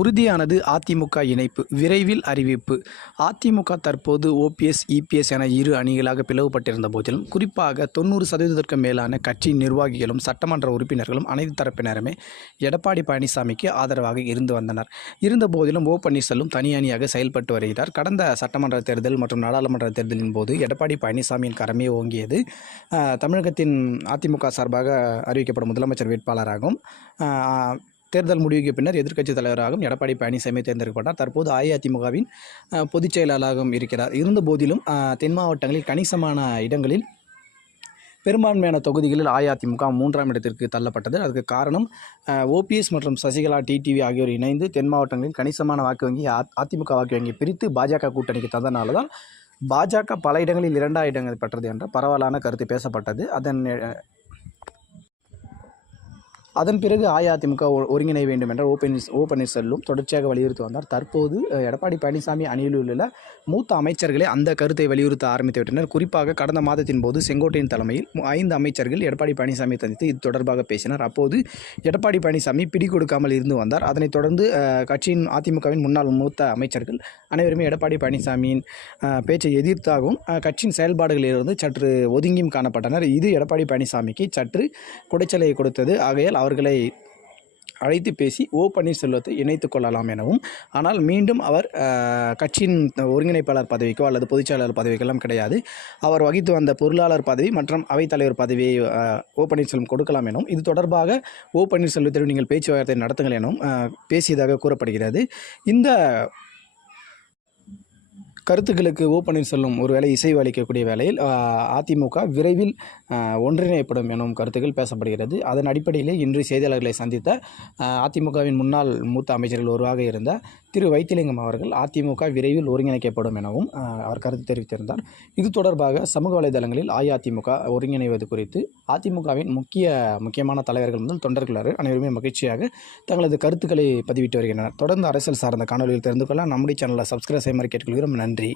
உறுதியானது அதிமுக இணைப்பு, விரைவில் அறிவிப்பு. அதிமுக தற்போது ஓபிஎஸ், இபிஎஸ் என இரு அணிகளாக பிளவுபட்டிருந்த போதிலும், குறிப்பாக 90% மேலான கட்சி நிர்வாகிகளும் சட்டமன்ற உறுப்பினர்களும் அனைத்து தரப்பினருமே எடப்பாடி பழனிசாமிக்கு ஆதரவாக இருந்து வந்தனர். இருந்தபோதிலும் பன்னீர்செல்வம் தனி அணியாக செயல்பட்டு வருகிறார். கடந்த சட்டமன்ற தேர்தல் மற்றும் நாடாளுமன்ற தேர்தலின் போது எடப்பாடி பழனிசாமியின் கரமே ஓங்கியது. தமிழகத்தின் அதிமுக சார்பாக அறிவிக்கப்படும் முதலமைச்சர் வேட்பாளராகவும் தேர்தல் முடிவுக்கு பின்னர் எதிர்க்கட்சித் தலைவராகவும் எடப்பாடி பழனிசாமி தேர்ந்தெடுக்கப்பட்டார். தற்போது அஇஅதிமுகவின் பொதுச் செயலாளராகவும் இருக்கிறார். இருந்தபோதிலும் தென் மாவட்டங்களில் கணிசமான இடங்களில் பெரும்பான்மையான தொகுதிகளில் அஇஅதிமுக 3ஆம் இடத்திற்கு தள்ளப்பட்டது. அதுக்கு காரணம் ஓபிஎஸ் மற்றும் சசிகலா, டிடிவி ஆகியோர் இணைந்து தென் மாவட்டங்களில் கணிசமான வாக்கு வங்கி அதிமுக வாக்கு வங்கி பிரித்து பாஜக கூட்டணிக்கு தந்தனால தான் பாஜக பல இடங்களில் 2 இடங்கள் பெற்றது என்ற பரவலான கருத்து பேசப்பட்டது. அதன் பிறகு அஇஅதிமுக ஒருங்கிணைய வேண்டும் என்ற பன்னீர்செல்வம் தொடர்ச்சியாக வலியுறுத்தி வந்தார். தற்போது எடப்பாடி பழனிசாமி அணியில் உள்ள மூத்த அமைச்சர்களே அந்த கருத்தை வலியுறுத்த ஆரம்பித்து விட்டனர். குறிப்பாக கடந்த மாதத்தின் போது செங்கோட்டையின் தலைமையில் 5 அமைச்சர்கள் எடப்பாடி பழனிசாமி சந்தித்து இது தொடர்பாக பேசினர். அப்போது எடப்பாடி பழனிசாமி பிடி கொடுக்காமல் இருந்து வந்தார். அதனைத் தொடர்ந்து கட்சியின் அதிமுகவின் முன்னாள் மூத்த அமைச்சர்கள் அனைவருமே எடப்பாடி பழனிசாமியின் பேச்சை எதிர்த்தாகவும் கட்சியின் செயல்பாடுகளிலிருந்து சற்று ஒதுங்கியும் காணப்பட்டனர். இது எடப்பாடி பழனிசாமிக்கு சற்று குடைச்சலை கொடுத்தது. ஆகையால் அவர்களை அழைத்து பேசி பன்னீர்செல்வத்தை இணைத்து கொள்ளலாம் எனவும், ஆனால் மீண்டும் அவர் கட்சியின் ஒருங்கிணைப்பாளர் பதவிக்கோ அல்லது பொதுச்செயலாளர் பதவிக்கெல்லாம் கிடையாது, அவர் வகித்து வந்த பொருளாளர் பதவி மற்றும் அவைத்தலைவர் பதவியை பன்னீர்செல்வம் கொடுக்கலாம் எனவும், இது தொடர்பாக பன்னீர்செல்வத்திடம் நீங்கள் பேச்சுவார்த்தை நடத்துங்கள் எனவும் பேசியதாக கூறப்படுகிறது. இந்த கருத்துக்களுக்கு பன்னீர்செல்வம் ஒருவேளை இசைவு அளிக்கக்கூடிய வேளையில் அதிமுக விரைவில் ஒன்றிணைப்படும் எனும் கருத்துக்கள் பேசப்படுகிறது. அதன் அடிப்படையிலே இன்று செய்தியாளர்களை சந்தித்த அதிமுகவின் முன்னாள் மூத்த அமைச்சர்கள் ஒருவராக இருந்த திரு வைத்திலிங்கம் அவர்கள் அதிமுக விரைவில் ஒருங்கிணைக்கப்படும் எனவும் அவர் கருத்து தெரிவித்திருந்தார். இது தொடர்பாக சமூக வலைதளங்களில் அஇஅதிமுக ஒருங்கிணைவது குறித்து அதிமுகவின் முக்கியமான தலைவர்கள் முதல் தொண்டர்கள் அனைவருமே மகிழ்ச்சியாக தங்களது கருத்துக்களை பதிவிட்டு வருகின்றனர். தொடர்ந்து அரசியல் சார்ந்த காணொலியில் தெரிந்து கொள்ள நம்முடைய சேனலை சப்ஸ்கிரைப் செய்யுமாறு கேட்டுக்கொள்கிறோம். நன்றி.